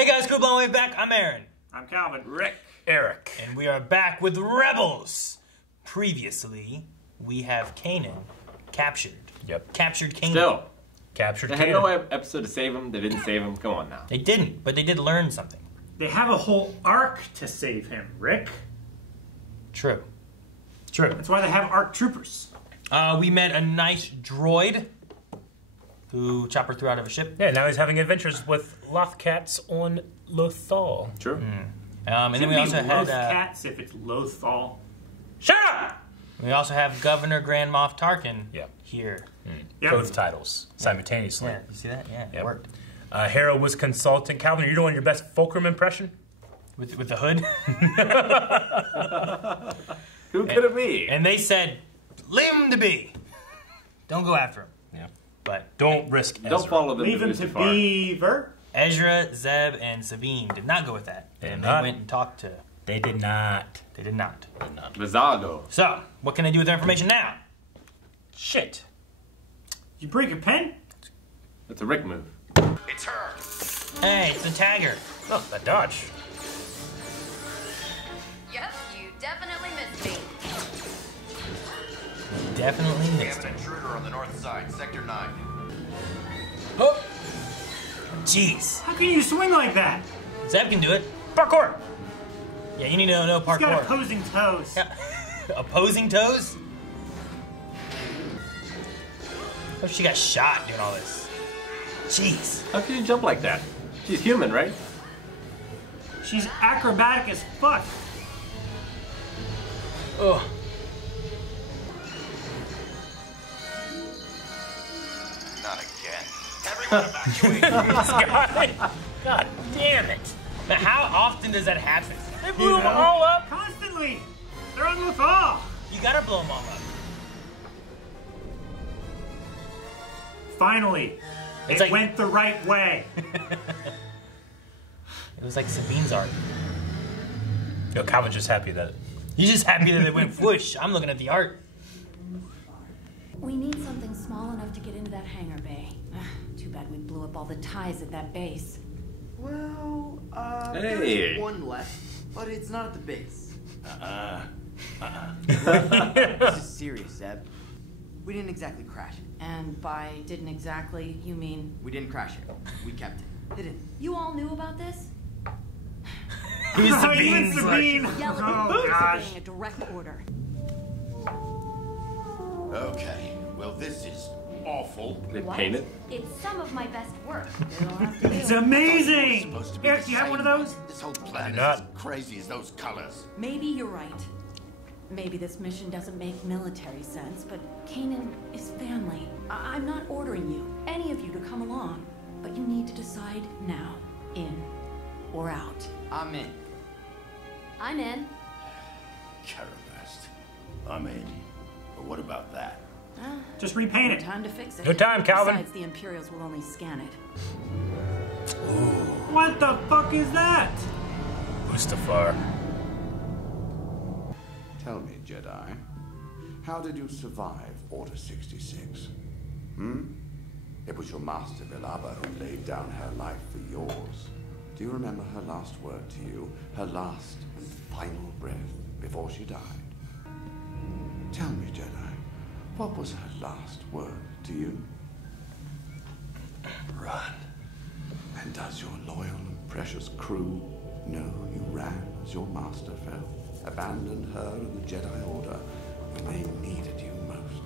Hey guys, Crew Blown Wave back. I'm Aaron. I'm Calvin. Rick. Eric. And we are back with Rebels. Previously, we have Kanan captured. Yep. Captured Kanan. Still. Captured They Kanan. had no episode to save him. They didn't save him. Come on now. They didn't, but they did learn something. They have a whole arc to save him, Rick. True. That's why they have ARC troopers. We met a nice droid who Chopper threw out of a ship. Yeah, now he's having adventures with Lothcats on Lothal. True. And then we also had cats if it's Lothal. Shut up! we also have Governor Grand Moff Tarkin here. Yep. Both titles simultaneously. Yeah, you see that? Yeah, it Yep. worked. Hera was consulting. Calvin, are you doing your best Fulcrum impression? With the hood. Who could it be? And they said, leave him to be. Don't go after him. Yeah. But Don't risk Ezra. Don't follow them. Leave him to Mustafar. Beaver. Ezra, Zeb, and Sabine did not go with that. They did And not. they went and talked to... They did not. They did not. Vizago. So, what can they do with their information now? Shit. You break a pen? That's a Rick move. It's her. Hey, it's the tagger. Oh, that dodge. Yep, you definitely missed me. Definitely We missed have an it. intruder on the north side, Sector 9. Oh! Jeez. How can you swing like that? Zeb can do it. Parkour! Yeah, you need to know He's got parkour. opposing toes. Yeah. Opposing toes? Oh, she got shot doing all this. Jeez. How can you jump like that? She's human, right? She's acrobatic as fuck. Ugh. Not again. Everyone evacuate. God damn it. Now, how often does that happen? They blew them all up. Constantly. They're on Lothal. You gotta blow them all up. Finally. It's it like- went the right way. It was like Sabine's art. Yo, Calvin's just happy that... He's just happy that it went whoosh. I'm looking at the art. We need something small enough to get into that hangar bay. Too bad we blew up all the ties at that base. Well, Hey. there's one left, but it's not at the base. This is serious, Zeb. We didn't exactly crash it. And by didn't exactly, you mean We didn't crash it. We kept it. Hidden. you all knew about this? It was Even Sabine's Sabine. Yell at Oh, me gosh. a direct order. Okay, well this is awful. They What? paint it. It's some of my best work. It'll have to do. It's amazing. Supposed to be Eric, the do you have same one of those? This whole planet not. is as crazy as those colors. Maybe you're right. Maybe this mission doesn't make military sense, but Kanan is family. I'm not ordering you, any of you, to come along. But you need to decide now, in or out. I'm in. I'm in. Caravast. I'm in. But what about that? Just repaint No it. time to fix it. No time, Calvin. Besides, the Imperials will only scan it. What the fuck is that? Mustafar. Tell me, Jedi, how did you survive Order 66? It was your master, Vilaba, who laid down her life for yours. Do you remember her last word to you? Her last and final breath before she died? Tell me, Jedi, what was her last word to you? Run. And does your loyal and precious crew know you ran as your master fell? Abandoned her and the Jedi Order when they needed you most.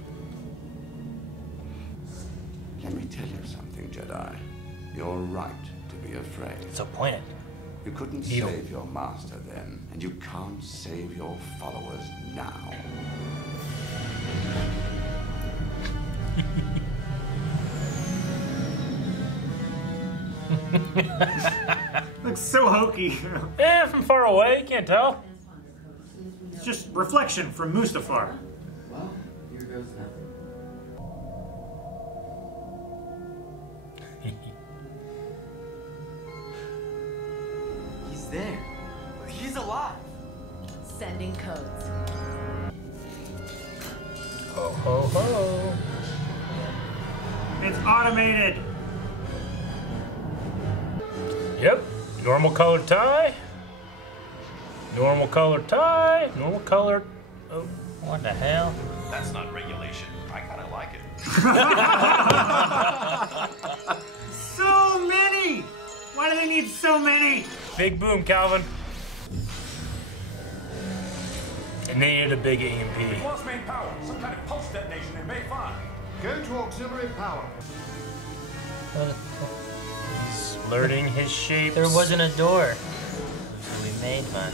Let me tell you something, Jedi. You're right to be afraid. So pointed. You couldn't Evil. save your master then, and you can't save your followers now. Looks so hokey. Eh, from far away, you can't tell. It's just reflection from Mustafar. Well, here goes nothing. He's there. He's alive. Sending codes. Ho, ho, ho. It's automated. Yep. Normal colored tie. Normal colored tie. Normal colored. Oh, What the hell? That's not regulation. I kind of like it. So many! Why do they need so many? big boom, Calvin. And they needed a big EMP. Lost main power. Some kind of pulse detonation in Bay 5. Go to auxiliary power. He's learning his shape. There wasn't a door. So we made one.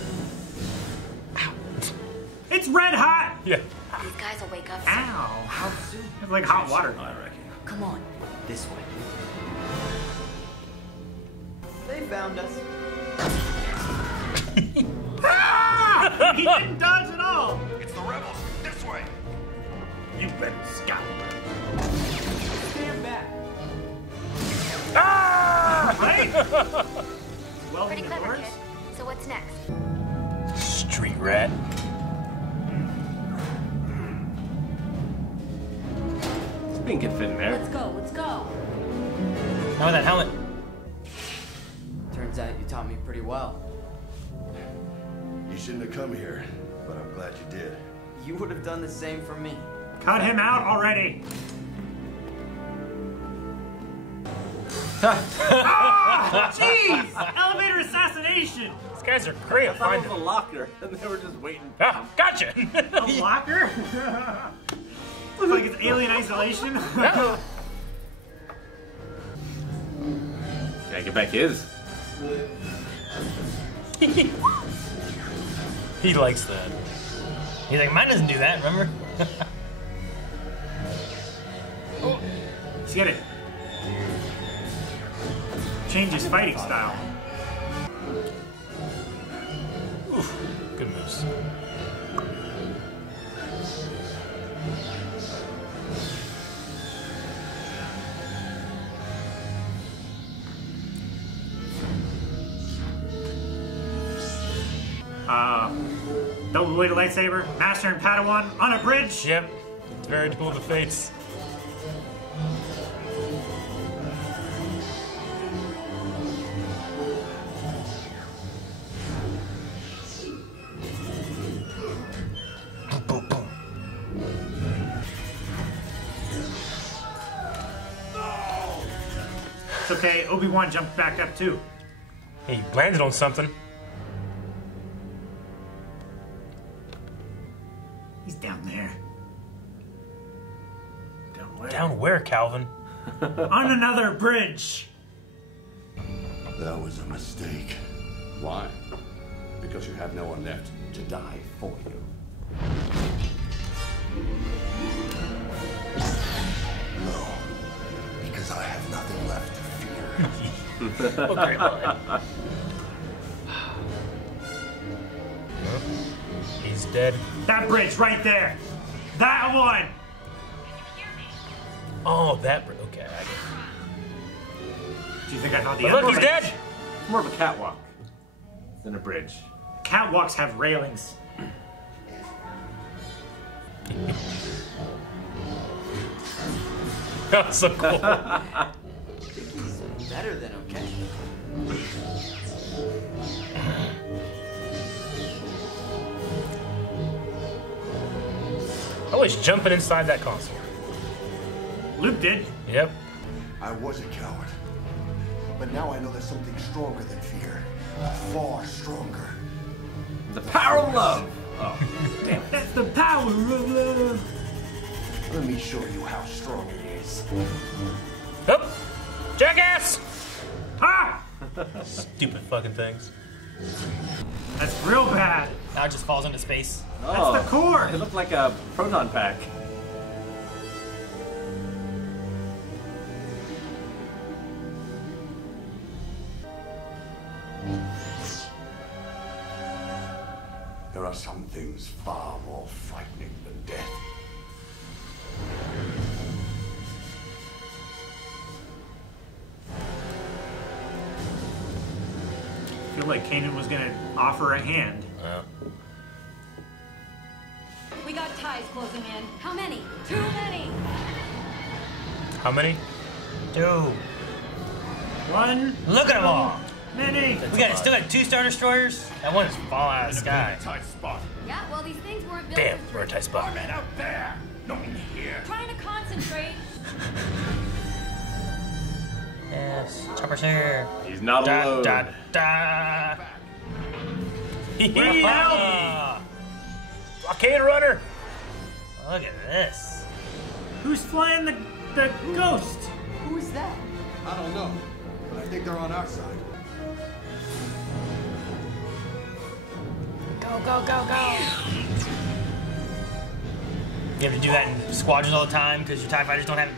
It's red hot! Yeah. These guys will wake up. Ow. How soon? It's like hot water. I reckon. Come on. This way. They found us. Ah! He didn't dodge at all! It's the rebels. This way. You better scout. Stand back. Ah! Right? Well, Pretty clever, kid. So what's next? Street rat. Spin can fit in there. Let's go, let's go. How about that helmet? Turns out you taught me pretty well. You shouldn't have come here, but I'm glad you did. You would have done the same for me. Cut him out already. Ah! Jeez! Elevator assassination! These guys are great at I thought it finding. was a locker, and they were just waiting. Ah, gotcha. A locker? Looks like it's alien isolation. Yeah. Yeah, get back his. He likes that. He's like, mine doesn't do that, remember? He's gotta change his fighting style. Oof. Good moves. Double bladed lightsaber, Master and Padawan on a bridge. Yep. It's very duel of the fates. Boom, boom. It's okay, Obi-Wan jumped back up too. He landed on something. He's down there. Down where? Down where, Calvin? On another bridge. That was a mistake. Why? Because you have no one left to die for you. No. Because I have nothing left to fear. Oh, great line. He's dead. That bridge right there. That one. Oh, that. Okay, I get it. Do you think I thought the But other look, he's bridge? dead. More of a catwalk than a bridge. Catwalks have railings. That's so cool. He's better than okay. Always jumping inside that console. Luke did. Yep. I was a coward. But now I know there's something stronger than fear. Far stronger. The power of love. Oh, damn it. That's the power of love. Let me show you how strong it is. Up. Jackass. Ah! Stupid fucking things. That's real bad. Now it just falls into space. Oh, That's the core. It looked like a proton pack. There are some things far more frightening than death. I feel like Kanan was gonna offer a hand. We got ties closing in. How many? Too many. How many? 2. One. Look at them all. Many. We got still got 2 Star Destroyers. That one is falling out of the sky. Tight spot. Yeah, well, these things weren't built Damn, for we're a tight spot. Man out there. Not in here. Trying to concentrate. Yes, Chopper's here. He's not alone. Da da. Yeah. Blockade runner. Look at this. Who's flying the ghost? Who is that? I don't know, but I think they're on our side. Go, go, go, go. You have to do that in squadrons all the time because your TIE fighters don't have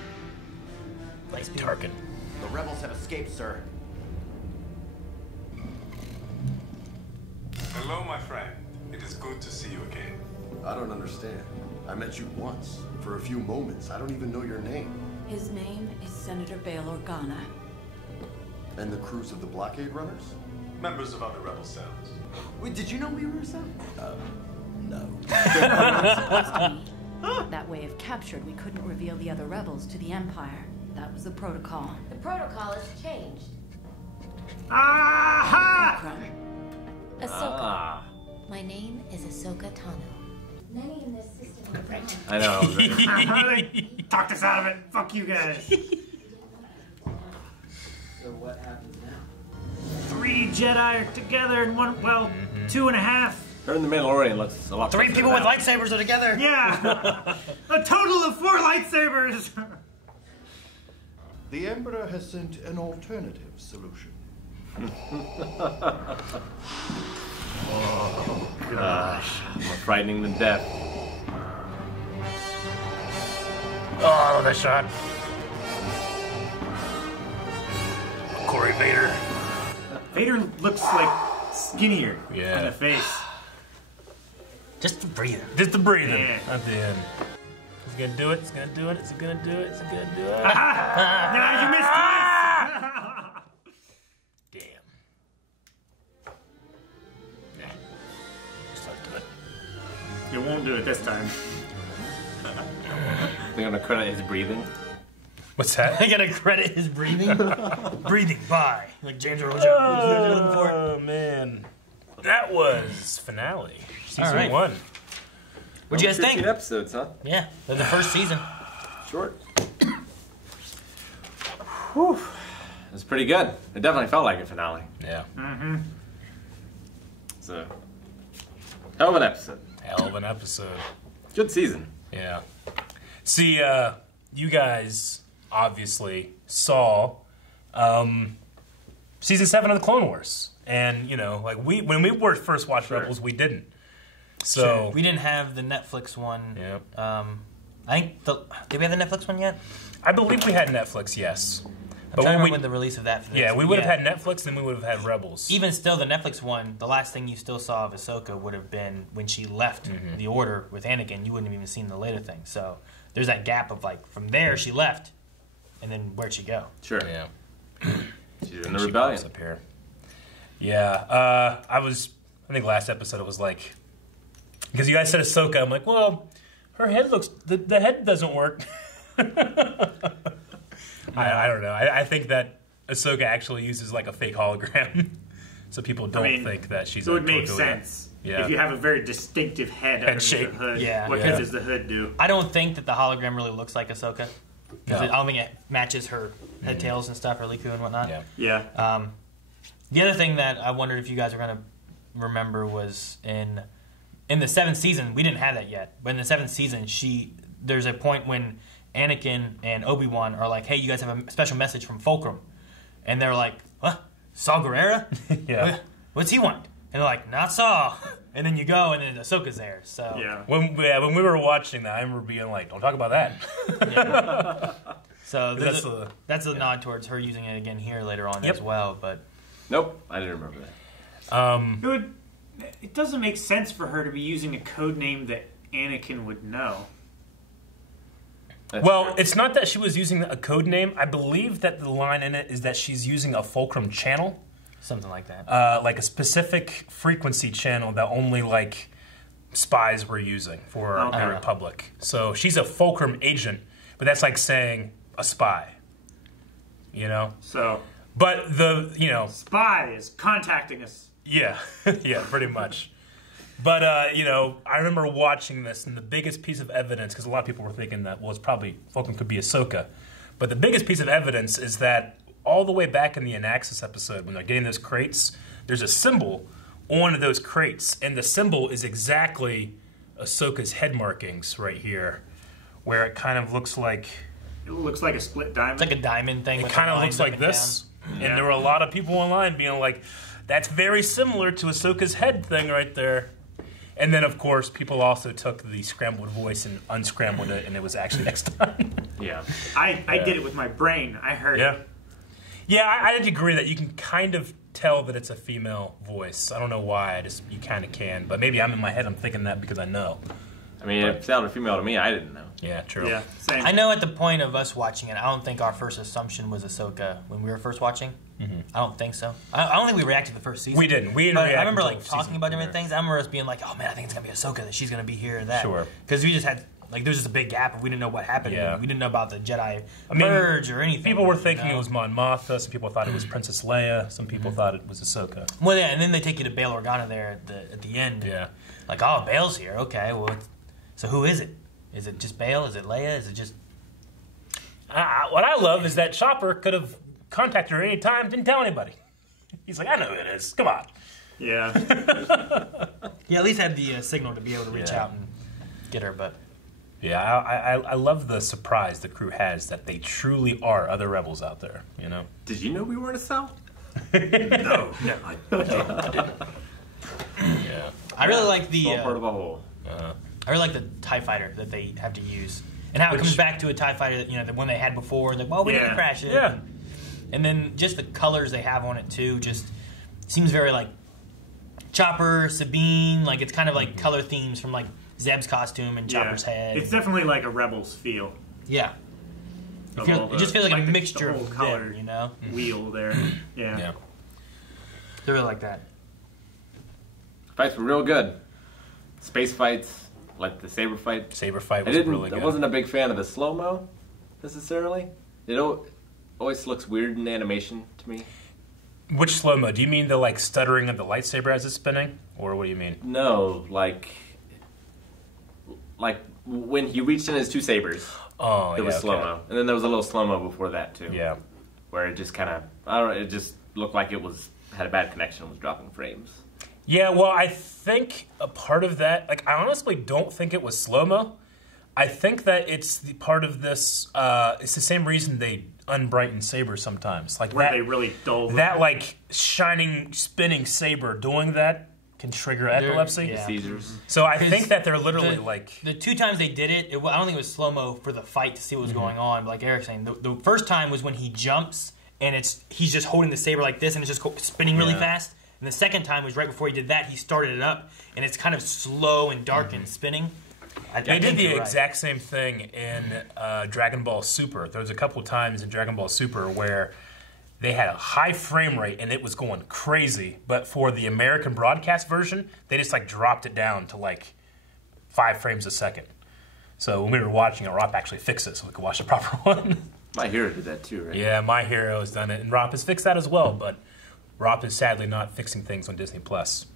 light speed. Tarkin. The rebels have escaped, sir. Hello, my friend. It is good to see you again. I don't understand. I met you once, for a few moments. I don't even know your name. His name is Senator Bail Organa. And the crews of the blockade runners? Members of other rebel cells. Wait, did you know we were a cell? No. Supposed to be. That way, if captured, we couldn't reveal the other rebels to the Empire. That was the protocol. The protocol has changed. Aha! Fulcrum. Ahsoka. My name is Ahsoka Tano. Many in this system are pregnant. I know. Talked us out of it. Fuck you guys. So what happens now? 3 Jedi are together and one, well, 2.5. Her and the Mandalorian looks a lot 3 closer people with now. lightsabers are together. Yeah. A total of 4 lightsabers. The Emperor has sent an alternative solution. Gosh, more frightening than death. Oh, I love that shot. Corey Vader. Vader looks like skinnier Yeah. in the face. Just to breathe. Just the breathing Yeah. at the end. He's gonna do it. He's gonna do it. Is he gonna do it? Is he gonna do it? Now you missed twice. Damn. Nah. Just not do it. You won't do it this time. They're gonna credit his breathing. What's that? I gotta credit his breathing. Breathing by. Like James Earl Jones. Oh man, that was finale. Season All right. 1. What'd you guys 15 think? episodes, huh? Yeah, the first season. Short. Whew. It was pretty good. It definitely felt like a finale. Yeah. It's a hell of an episode. Hell of an episode. Good season. Yeah. See, you guys obviously saw season 7 of the Clone Wars, and you know, like when we were first watched Rebels, we didn't. So we didn't have the Netflix one. Yeah. I think did we have the Netflix one yet? I believe we had Netflix, yes. But when the release of that. For yeah, we would have had Netflix, then we would have had Rebels. Even still, the Netflix one, the last thing you still saw of Ahsoka would have been when she left the Order with Anakin. You wouldn't have even seen the later thing. So there's that gap of like from there she left, and then where'd she go? Sure. Yeah. She's in the She rebellion. pops up here. Yeah. I think last episode it was like, because you guys said Ahsoka, I'm like, well, her head looks, the head doesn't work. I don't know. I think that Ahsoka actually uses like a fake hologram, so people don't think that she's. It would a make Tortilla. sense. Yeah. If you have a very distinctive head underneath shape. the hood. Yeah. What Yeah. good does the hood do? I don't think that the hologram really looks like Ahsoka. Because No. I don't think it matches her head tails and stuff, her Liku and whatnot. Yeah. Yeah. The other thing that I wondered if you guys were going to remember was in the 7th season, we didn't have that yet, but in the 7th season, there's a point when Anakin and Obi-Wan are like, hey, you guys have a special message from Fulcrum. And they're like, what? Saw Gerrera? Yeah. What's he want? And they're like, not Saw. And then you go, and then Ahsoka's there. So Yeah. When we were watching that, I remember being like, don't talk about that. yeah. So That's that's a nod towards her using it again here later on Yep. as well. But Nope, I didn't remember that. It doesn't make sense for her to be using a code name that Anakin would know. That's Well, true. it's not that she was using a code name. I believe that the line in it is that she's using a Fulcrum channel. something like that. Like a specific frequency channel that only like spies were using for the Republic. So she's a Fulcrum agent, but that's like saying a spy. You know? So But spy is contacting us. Yeah, yeah, pretty much. But, I remember watching this, and the biggest piece of evidence, because a lot of people were thinking that, well, it's probably Fulton could be Ahsoka. But the biggest piece of evidence is that all the way back in the Anaxis episode, when they're getting those crates, there's a symbol on those crates, and the symbol is exactly Ahsoka's head markings right here, where it kind of looks like... It looks like a split diamond. It's like a diamond thing. It kind of looks like this. Yeah. And there were a lot of people online being like, that's very similar to Ahsoka's head thing right there. And then, of course, people also took the scrambled voice and unscrambled it, and it was actually next time. Yeah. I did it with my brain. I heard it. Yeah, I did agree that you can kind of tell that it's a female voice. I don't know why, you kind of can. But maybe I'm in my head, I'm thinking that because I know. I mean, it sounded female to me. I didn't know. Yeah, true. Yeah, same. I know at the point of us watching it, I don't think our first assumption was Ahsoka when we were first watching. I don't think so. I don't think we reacted to the first season. We didn't. We didn't But react I remember until like talking about different things. I remember us being like, "Oh man, I think it's gonna be Ahsoka. That she's gonna be here or that." Sure. Because we just had there was just a big gap. And we didn't know what happened. Yeah. We didn't know about the Jedi Purge or anything. People were thinking it was Mon Mothma. Some people thought it was Princess Leia. Some people thought it was Ahsoka. Well, yeah, and then they take you to Bail Organa there at the end. Yeah. Like, oh, Bail's here. Okay, well, so who is it? Is it just Bail? Is it Leia? Is it just... What I love is that Chopper could have contacted her any time, didn't tell anybody. He's like, I know who it is. Come on. Yeah. He at least had the signal to be able to reach out and get her, but... Yeah, I love the surprise the crew has that they truly are other rebels out there, you know? Did you know we were in a cell? No. I didn't. Yeah. I really like the... Small part of a whole. I really like the TIE Fighter that they have to use. And how it comes back to a TIE Fighter, the one they had before. Like, well, we didn't crash it. Yeah. And then just the colors they have on it, too, just seems very, like, Chopper, Sabine. Like, it's kind of like color themes from, like, Zeb's costume and Chopper's head. It's definitely like a Rebels feel. Yeah. It just feels like a mixture the whole of color them, you know? Wheel there. Yeah. I really like that. Fights were real good. Space fights, like the saber fight. Saber fight was really good. I wasn't a big fan of the slow-mo, necessarily. It always looks weird in animation to me. Which slow-mo? Do you mean the, like, stuttering of the lightsaber as it's spinning? Or what do you mean? No, like when he reached in his two sabers. Oh, it was slow-mo. And then there was a little slow-mo before that, too. Yeah. Where it just kind of, I don't know, it just looked like it had a bad connection, was dropping frames. Yeah, well, I think a part of that, like, I honestly don't think it was slow-mo. I think that it's the part of this, it's the same reason they unbrighten sabers sometimes. Like where they really dull them. That, like, shining, spinning saber doing that can trigger epilepsy. Yeah. Seizures. So I think that they're literally, The two times they did it, I don't think it was slow-mo for the fight to see what was going on. But like Eric's saying, the first time was when he jumps, and he's just holding the saber like this, and it's just spinning really fast. And the second time was right before he did that, he started it up, and it's kind of slow and dark and spinning. They did the exact same thing in Dragon Ball Super. There was a couple of times in Dragon Ball Super where they had a high frame rate and it was going crazy, but for the American broadcast version, they just like dropped it down to like 5 frames a second. So when we were watching it, Rob actually fixed it so we could watch the proper one. My Hero did that too, right? Yeah, My Hero has done it, and Rob has fixed that as well, but Rob is sadly not fixing things on Disney+. Plus.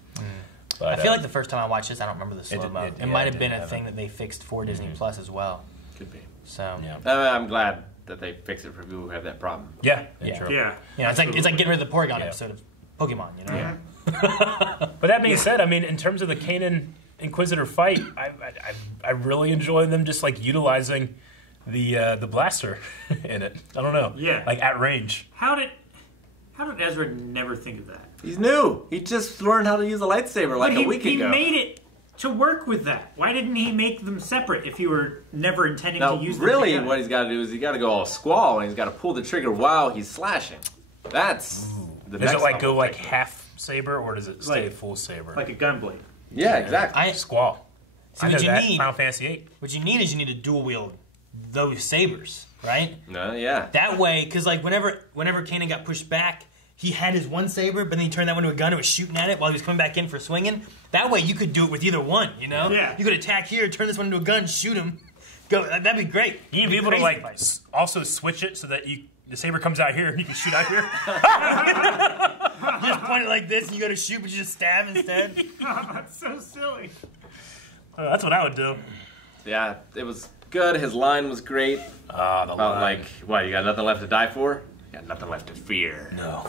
But, I feel like the first time I watched this, I don't remember the slow-mo. It might have been a have thing that they fixed for Disney Plus as well. Could be. So I'm glad that they fix it for people who have that problem. Yeah. It's like getting rid of the Porygon episode of Pokemon, you know? Yeah. But that being said, I mean, in terms of the Kanan Inquisitor fight, I really enjoy them just like utilizing the blaster in it. I don't know. Yeah. Like at range. How did Ezra never think of that? He's new. He just learned how to use a lightsaber like a week ago. He made it to work with that. Why didn't he make them separate if you were never intending to use them really, together? what he's got to do is he's got to go all squall, and he's got to pull the trigger while he's slashing. That's the next Does it like go level like technique. half saber, or does it stay full saber? Like a gunblade. Yeah, exactly. Squall. See, I know what you that. need, Final Fantasy VIII. what you need is you need to dual wield those sabers, right? No, yeah. That way, because like whenever Kanan got pushed back, he had his one saber, but then he turned that one into a gun and was shooting at it while he was coming back in for swinging. That way, you could do it with either one, you know? Yeah. You could attack here, turn this one into a gun, shoot him. Go. That'd be great. You'd be able to like also switch it so that you the saber comes out here, and you can shoot out here. You just point it like this, and you go to shoot, but you just stab instead. Oh, that's so silly. That's what I would do. Yeah, it was good. His line was great. The line. Like, what, you got nothing left to die for? You got nothing left to fear. No.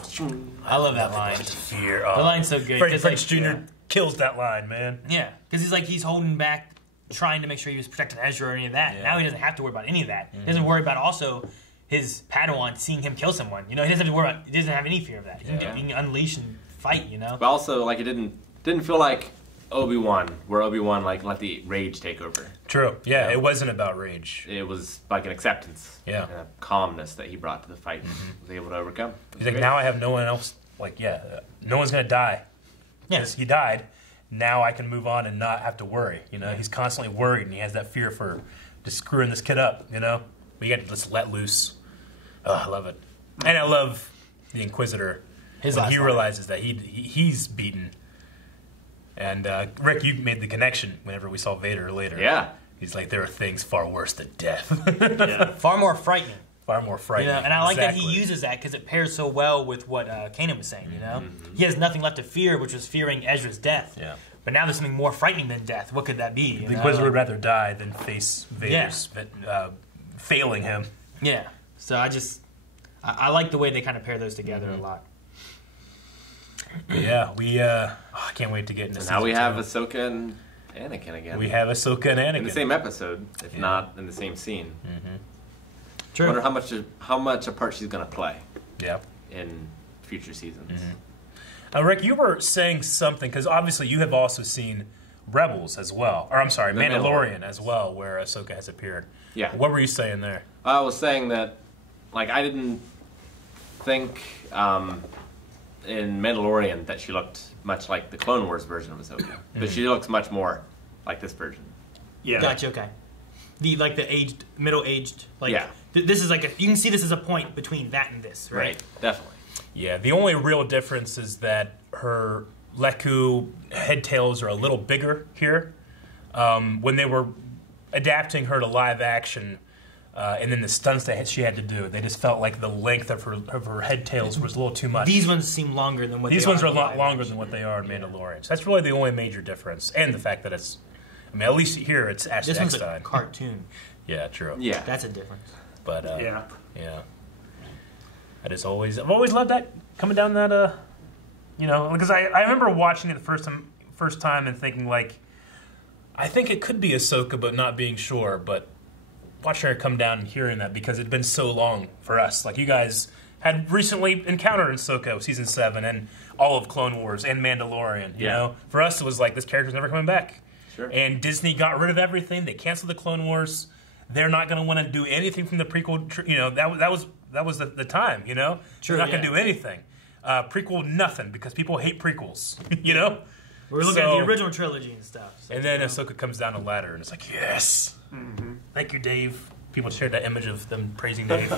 I love that line. To fear. The line's so good. Freddie 'cause, like, Prinze Jr. kills that line, man. Yeah, because he's holding back, trying to make sure he was protecting Ezra or any of that. Yeah. Now he doesn't have to worry about any of that. He doesn't worry about also his Padawan seeing him kill someone. You know, he doesn't have to worry about. He doesn't have any fear of that. He can unleash and fight. You know. But also, like, it didn't feel like Obi-Wan, where Obi-Wan like let the rage take over. True. Yeah, it wasn't about rage. It was like an acceptance. Yeah. And a calmness that he brought to the fight. Was able to overcome. He's like, now I have no one else. Like, no one's gonna die. Yes, he died. Now I can move on and not have to worry. You know, he's constantly worried, and he has that fear for just screwing this kid up. You know, we got to just let loose. Oh, I love it, and I love the Inquisitor when he realizes that he's beaten. And Rick, you made the connection whenever we saw Vader later. Yeah, he's like, there are things far worse than death. Far more frightening. Far more frightening. You know, and I like that he uses that because it pairs so well with what Kanan was saying. You know, he has nothing left to fear, which was fearing Ezra's death. Yeah. But now there's something more frightening than death. What could that be? The Inquisitor would rather die than face Vader's failing him. Yeah. So I like the way they kind of pair those together a lot. Yeah, I can't wait to get into. And now we have Ahsoka and Anakin again. We have Ahsoka and Anakin in the same episode, if not in the same scene. True. I wonder how much a part she's going to play. Yeah. In future seasons. Rick, you were saying something because obviously you have also seen Rebels as well, or I'm sorry, Mandalorian as well, where Ahsoka has appeared. Yeah. What were you saying there? I was saying that, like, I didn't think in Mandalorian that she looked much like the Clone Wars version of Ahsoka, but she looks much more like this version. Yeah. Gotcha. Okay. The middle-aged. Like, yeah. This is like you can see this as a point between that and this, right? Right. Definitely. Yeah. The only real difference is that her Leku head tails are a little bigger here. When they were adapting her to live action, and then the stunts that she had to do, they just felt like the length of her head tails was a little too much. These ones seem longer than what these they ones are in a lot longer action. than what they are in Mandalorian. So that's really the only major difference, and the fact that it's. I mean, at least here it's Ashley This one's Eckstein. a cartoon. Yeah, true. Yeah, that's a difference. But yeah. I've always loved that coming down that because I remember watching it the first time and thinking like, I think it could be Ahsoka, but not being sure. But watching her come down and hearing that because it'd been so long for us. Like you guys had recently encountered Ahsoka season 7 and all of Clone Wars and Mandalorian. You know, for us it was like this character's never coming back. Sure. And Disney got rid of everything. They canceled the Clone Wars. They're not going to want to do anything from the prequel. You know, that was the time. You know, True, they're not going to do anything. Prequel, nothing because people hate prequels. You know, we're looking at the original trilogy and stuff. So and then Ahsoka comes down the ladder and it's like, yes, thank you, Dave. People shared that image of them praising Dave.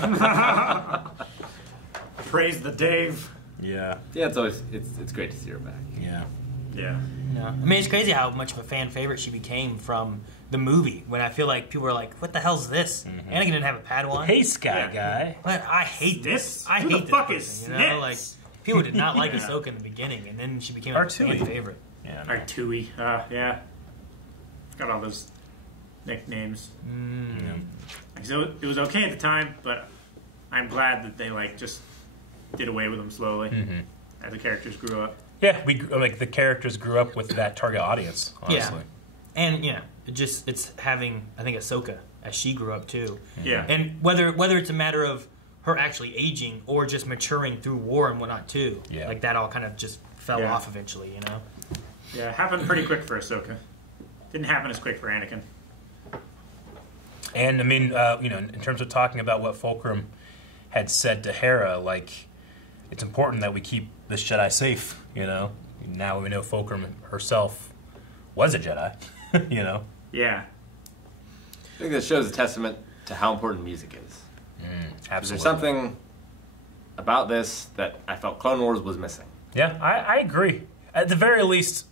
Praise the Dave. Yeah. Yeah, it's great to see her back. Yeah. Yeah. Yeah. I mean, it's crazy how much of a fan favorite she became from the movie. When I feel like people are like, "What the hell's this?" Anakin didn't have a Padawan. Hey, Sky Guy. But I hate this. I Who hate the this fuck person, is you know? Like Snitz? people did not like Ahsoka in the beginning, and then she became a fan favorite. Yeah. Artui. Yeah. Got all those nicknames. So it was okay at the time, but I'm glad that they just did away with them slowly as the characters grew up. Yeah, the characters grew up with that target audience. Honestly. Yeah, and it's having I think Ahsoka as she grew up too. Yeah, and whether it's a matter of her actually aging or just maturing through war and whatnot too. Yeah, like that all kind of just fell off eventually. You know. Yeah, it happened pretty quick for Ahsoka. Didn't happen as quick for Anakin. And I mean, in terms of talking about what Fulcrum had said to Hera, it's important that we keep this Jedi safe. You know, now we know Fulcrum herself was a Jedi. You know. Yeah. I think that shows a testament to how important music is. Absolutely. There's something about this that I felt Clone Wars was missing. Yeah, I agree. At the very least,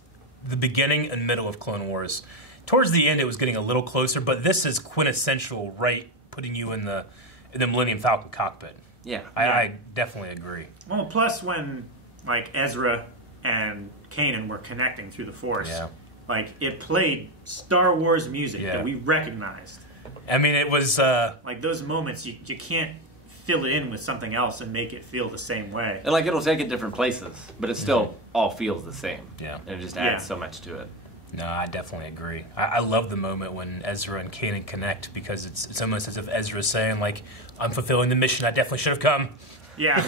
the beginning and middle of Clone Wars. Towards the end, it was getting a little closer, but this is quintessential, right? Putting you in the Millennium Falcon cockpit. Yeah. I definitely agree. Well, plus when like Ezra and Kanan were connecting through the Force, like it played Star Wars music that we recognized. I mean, it was like those moments you can't fill it in with something else and make it feel the same way. And like it'll take it different places, but it still all feels the same. Yeah. And it just adds so much to it. No, I definitely agree. I love the moment when Ezra and Kanan connect because it's almost as if Ezra's saying, like, I'm fulfilling the mission. I definitely should have come. Yeah.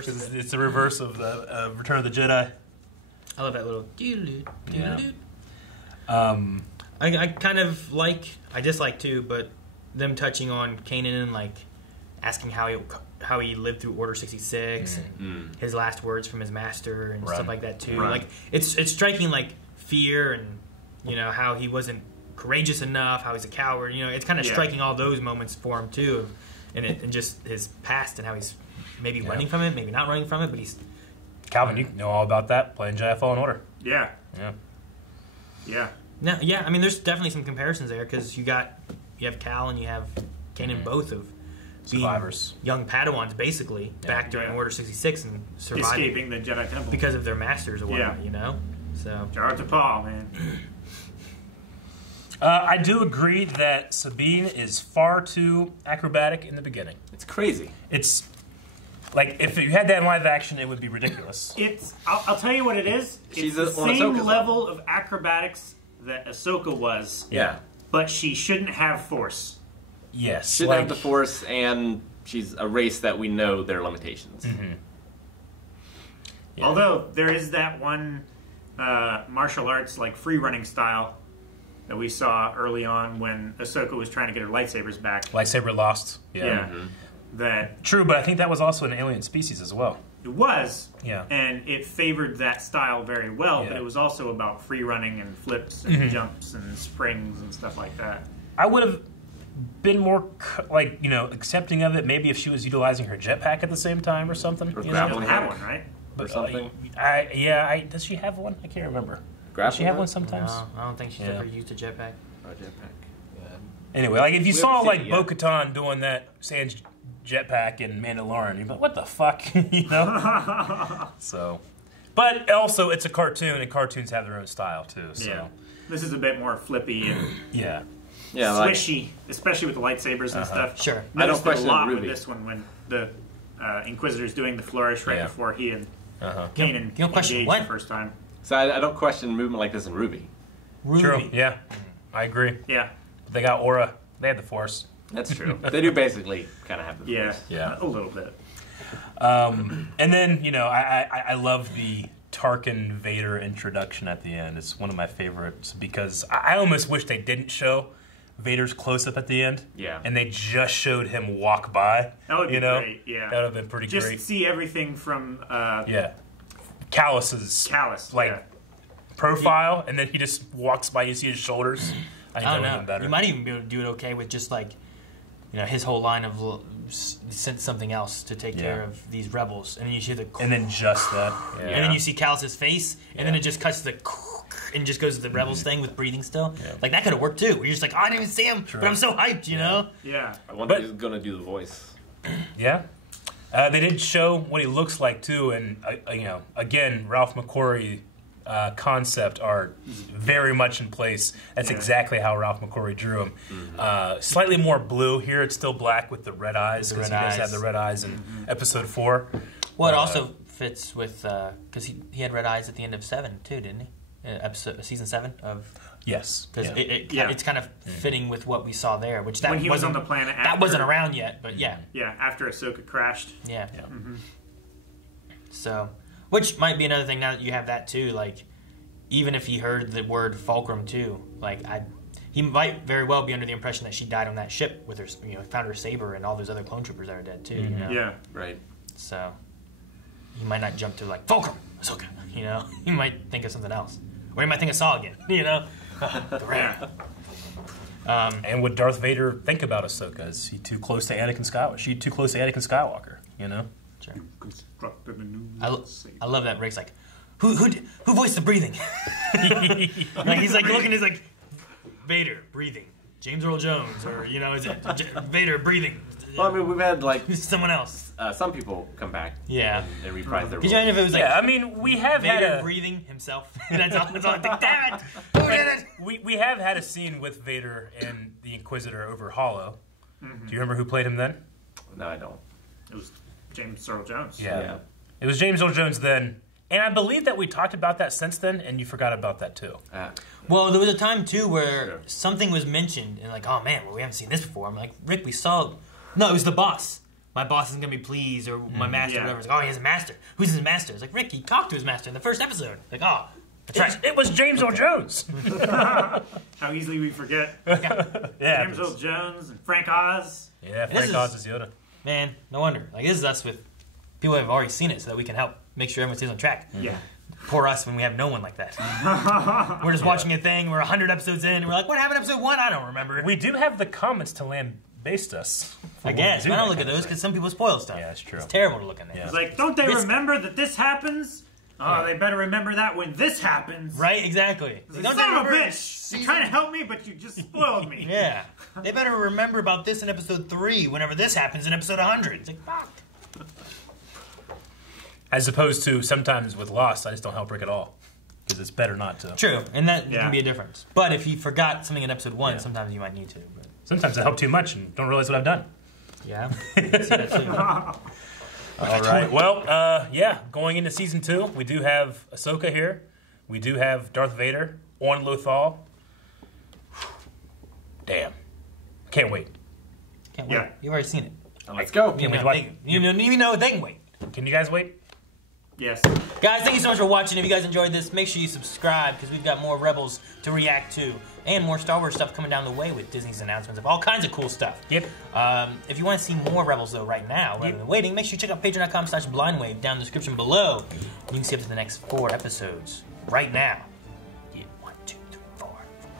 It's the reverse of the Return of the Jedi. I love that little Yeah. I kind of like, I dislike too, but them touching on Kanan and like asking how he lived through Order 66 and his last words from his master and stuff like that too. Like it's striking like fear and you know how he wasn't courageous enough, how he's a coward. You know, it's kind of striking all those moments for him too, and just his past and how he's maybe running from it, maybe not running from it, but he's. Calvin, you know all about that playing Jedi Fallen Order. Yeah. No, I mean, there's definitely some comparisons there because you have Cal and you have Kanan both of being survivors, young Padawans basically back during Order 66 and surviving, escaping the Jedi Temple because of their masters or whatnot. You know, so Jar to Paul, man. I do agree that Sabine is far too acrobatic in the beginning. It's crazy. It's like if you had that in live action, it would be ridiculous. I'll tell you what it is. It's the same level of acrobatics that Ahsoka was. Yeah. But she shouldn't have Force. Yes. Shouldn't have the Force, and she's a race that we know their limitations. Yeah. Although there is that one martial arts like free running style that we saw early on when Ahsoka was trying to get her lightsabers back. Lightsaber lost. Yeah. That true, but I think that was also an alien species as well. It was. Yeah. And it favored that style very well, but it was also about free running and flips and jumps and springs and stuff like that. I would have been more accepting of it maybe if she was utilizing her jetpack at the same time or something. She doesn't have one, right? But, or something. Does she have one? I can't remember. Does she have one sometimes? No, I don't think she's ever used a jetpack. Anyway, like if you saw like Bo-Katan doing that Sans jetpack in Mandalorian, you'd be like, what the fuck? You know? So, but also it's a cartoon, and cartoons have their own style too. So. Yeah. This is a bit more flippy and swishy, especially with the lightsabers and stuff. Sure. I don't question a lot Ruby. with this one when the Inquisitor's doing the flourish right before he and Kanan engaged the first time. So I don't question movement like this in Ruby. True. Yeah, I agree. Yeah. They got aura. They had the Force. That's true. They do basically kind of have the Force. Yeah. A little bit. And then, I love the Tarkin Vader introduction at the end. It's one of my favorites because I almost wish they didn't show Vader's close-up at the end. Yeah. And they just showed him walk by. That would be great, yeah. That would have been pretty great. Just see everything from... Callus's profile, and then he just walks by, you see his shoulders. I don't know. Better. You might even be able to do it okay with just like, his whole line of sent something else to take care of these rebels, and then you see the and then just that, and then you see Callus's face, and then it just cuts to the and just goes to the rebels thing with breathing still. Yeah. Like that could have worked too. Where you're just like, oh, I didn't even see him, but I'm so hyped, you know? Yeah. I wonder who's gonna do the voice. Yeah. They did show what he looks like too, and again, Ralph McQuarrie concept art very much in place. That's exactly how Ralph McQuarrie drew him. Slightly more blue here. It's still black with the red eyes because he does have the red eyes in Episode 4. Well, it also fits with because he had red eyes at the end of 7 too, didn't he? Season 7 of. Yes, because it's kind of fitting with what we saw there, which when he was on the planet. That wasn't around yet, but yeah, after Ahsoka crashed. Yeah. So, which might be another thing now that you have that too. Like, even if he heard the word Fulcrum too, like he might very well be under the impression that she died on that ship with her, found her saber and all those other clone troopers that are dead too. You know? Yeah, right. So, he might not jump to like Fulcrum, Ahsoka. He might think of something else, or he might think of Saw again. The ram. And would Darth Vader think about Ahsoka? Is he too close to Anakin Skywalker? She too close to Anakin Skywalker? Sure. I love that Rick's like, who voiced the breathing? Like he's like looking, he's like, Vader breathing, James Earl Jones, or is it Vader breathing, Well, I mean, we've had like someone else. Some people come back. Yeah. And reprise their Could you imagine if it was like, I mean, we have had Vader a breathing himself? That's all. That's all. Like, damn it! Who did it? we have had a scene with Vader and the Inquisitor over Hollow. Do you remember who played him then? No, I don't. It was James Earl Jones. Yeah. It was James Earl Jones then. And I believe that we talked about that since then, and you forgot about that too. Well, there was a time too where something was mentioned, and like, oh man, well, we haven't seen this before. I'm like, Rick, we saw. No, it was the boss. My boss isn't gonna be pleased, or my master, or whatever. It's like, oh, he has a master. Who's his master? It's like, Rick, he talked to his master in the first episode. Like, oh, that's right. It was James Earl Jones. How easily we forget. Yeah. James Earl Jones and Frank Oz. Yeah, Frank Oz is Yoda. Man, no wonder. Like, this is us with people who have already seen it, so that we can help make sure everyone stays on track. Yeah. Poor us when we have no one like that. We're just watching a thing. We're 100 episodes in, and we're like, what happened in episode 1? I don't remember it. We do have the comments to lambaste us. I guess. I don't look at those because some people spoil stuff. Yeah, that's true. It's terrible to look at. It's like, don't they remember that this happens? Oh, they better remember that when this happens. Right, exactly. Son of a bitch! You're trying to help me, but you just spoiled me. Yeah. They better remember about this in episode 3 whenever this happens in episode 100. It's like, fuck. As opposed to sometimes with Lost, I just don't help Rick at all. Because it's better not to. True, and that can be a difference. But if you forgot something in episode 1, sometimes you might need to. But. Sometimes I help too much and don't realize what I've done. Yeah. I can see that too. All right. Well, yeah, going into season 2, we do have Ahsoka here. We do have Darth Vader on Lothal. Damn. Can't wait. Can't wait. You've already seen it. Let's go. You don't even know they can wait. Can you guys wait? Yes. Guys, thank you so much for watching. If you guys enjoyed this, make sure you subscribe because we've got more Rebels to react to and more Star Wars stuff coming down the way with Disney's announcements of all kinds of cool stuff. Yep. If you want to see more Rebels, though, right now, rather than waiting, make sure you check out patreon.com/blindwave down in the description below. You can see up to the next 4 episodes right now.